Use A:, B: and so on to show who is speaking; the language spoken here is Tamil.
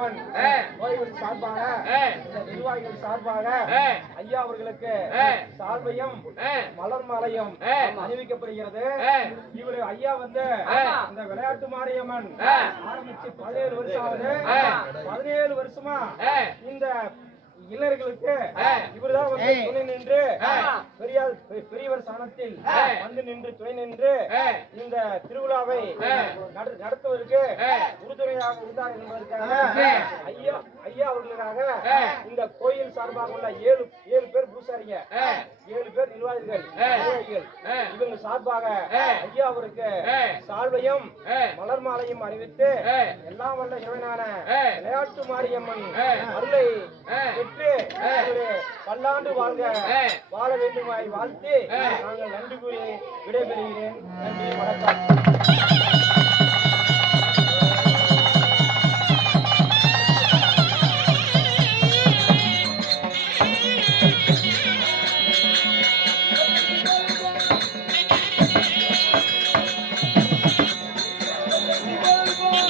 A: கோயில் சார்பாக இந்த நிர்வாகிகள் சார்பாக ஐயா அவர்களுக்கு சால்வையும் மலர் மாலையும் அணிவிக்கப்படுகிறது. இவரு ஐயா வந்து இந்த விளையாட்டு மாரியம்மன் ஆரம்பிச்சு பதினேழு வருஷம் ஆகுது. பதினேழு வருஷமா இந்த இளைஞர்களுக்கு இவர்தான் வந்து துணை நின்று பெரியார் பெரியவர் ஸ்தானத்தில் வந்து நின்று துணை நின்று இந்த திருவிழாவை நட- நடத்துவதற்கு உறுதுணையாக இருந்தார் என்பதற்காக ஐயா ஐயா அவர்களுக்காக இந்த கோயில் சார்பாக உள்ள ஏழு ஏழு பேர் பூசாரிங்க. ஏழு பேர் நிர்வாகிகள் நிர்வாகிகள். இவங்க சார்பாக ஐயா அவருக்கு சால்வையும் மலர் மாலையும் அறிவித்து எல்லாம் வல்ல இறைவனான விளையாட்டு மாரியம்மன் அருளை பெற்று பல்லாண்டு வாழ்க. வாழ வேண்டுமாய் வாழ்த்து நாங்கள் நன்றி கூறி விடைபெறுகிறேன். நன்றி வணக்கம். Thank you.